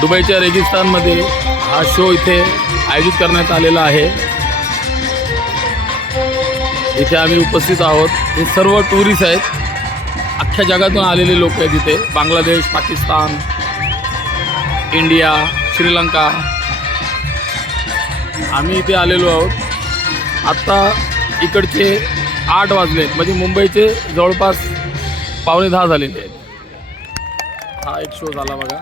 दुबईच्या रेगिस्तानमध्ये हा शो इथे आयोजित करण्यात आलेला आहे। इथे आम्ही उपस्थित आहोत। हे सर्व टुरिस्ट आहेत, अख्ख्या जगातून आलेले लोक आहेत इथे। बांगलादेश, पाकिस्तान, इंडिया, श्रीलंका, आम्ही इथे आलेलो आहोत। आत्ता इकडचे 8 वाजले, म्हणजे मुंबईचे जवळपास 9:15 झालेले आहेत। हा एक शो झाला बघा।